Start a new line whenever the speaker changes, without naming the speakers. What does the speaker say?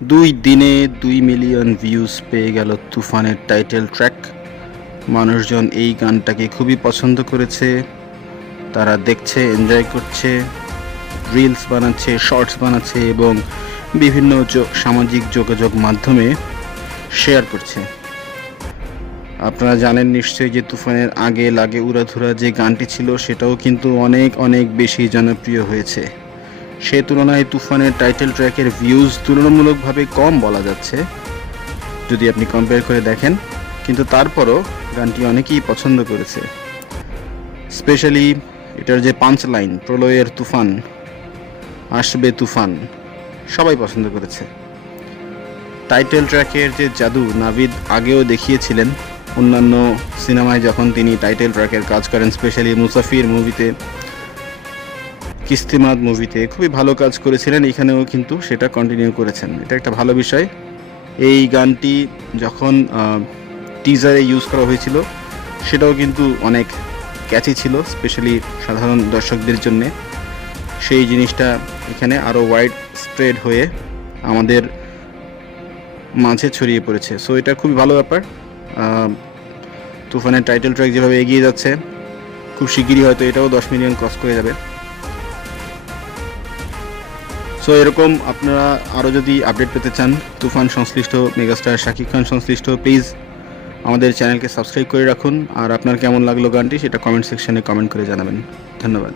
দুই দিনে দুই মিলিয়ন ভিউজ পেয়ে গেল তুফানের টাইটেল ট্র্যাক মানুষজন এই গানটাকে খুবই পছন্দ করেছে। তারা দেখছে এনজয় করছে রিলস বানাচ্ছে শর্টস বানাচ্ছে এবং বিভিন্ন সামাজিক যোগাযোগ মাধ্যমে শেয়ার করছে। আপনারা জানেন নিশ্চয়ই যে তুফানের আগে লাগে উড়াধুরা যে গানটি ছিল, সেটাও কিন্তু অনেক অনেক বেশি জনপ্রিয় হয়েছে। সে তুলনায় তুফানের টাইটেল ট্র্যাকের ভিউজ তুলনামূলকভাবে কম বলা যাচ্ছে। যদি আপনি কম্পেয়ার করে দেখেন, কিন্তু তারপরও গানটি অনেকেই পছন্দ করেছে। স্পেশালি এটার যে পাঁচ লাইন প্রলয়ের তুফান, আসবে তুফান, সবাই পছন্দ করেছে। টাইটেল ট্র্যাকের যে জাদু নাভিদ আগেও দেখিয়েছিলেন। অন্যান্য সিনেমায় যখন তিনি টাইটেল ট্র্যাকের কাজ করেন স্পেশালি মুসাফির মুভিতে কিস্তিমাত মুভিতে খুবই ভালো কাজ করেছিলেন, এখানেও কিন্তু সেটা কন্টিনিউ করেছেন। এটা একটা ভালো বিষয়। এই গানটি যখন টিজারে ইউজ করা হয়েছিল, সেটাও কিন্তু অনেক ক্যাচি ছিল স্পেশালি সাধারণ দর্শকদের জন্য। সেই জিনিসটা এখানে আরও ওয়াইড স্প্রেড হয়ে আমাদের মাঝে ছড়িয়ে পড়েছে। সো এটা খুবই ভালো ব্যাপার। তুফানের টাইটেল ট্র্যাক যেভাবে এগিয়ে যাচ্ছে, খুব শিগগিরই হয়তো এটাও দশ মিলিয়ন ক্রস করে যাবে। সো এরকম আপনারা আরও যদি আপডেট পেতে চান, তুফান সংশ্লিষ্ট, মেগাস্টার শাকিব খান সংশ্লিষ্ট প্লিজ আমাদের চ্যানেলকে সাবস্ক্রাইব করে রাখুন। আর আপনার কেমন লাগল গানটি, সেটা কমেন্ট সেকশনে কমেন্ট করে জানাবেন। ধন্যবাদ।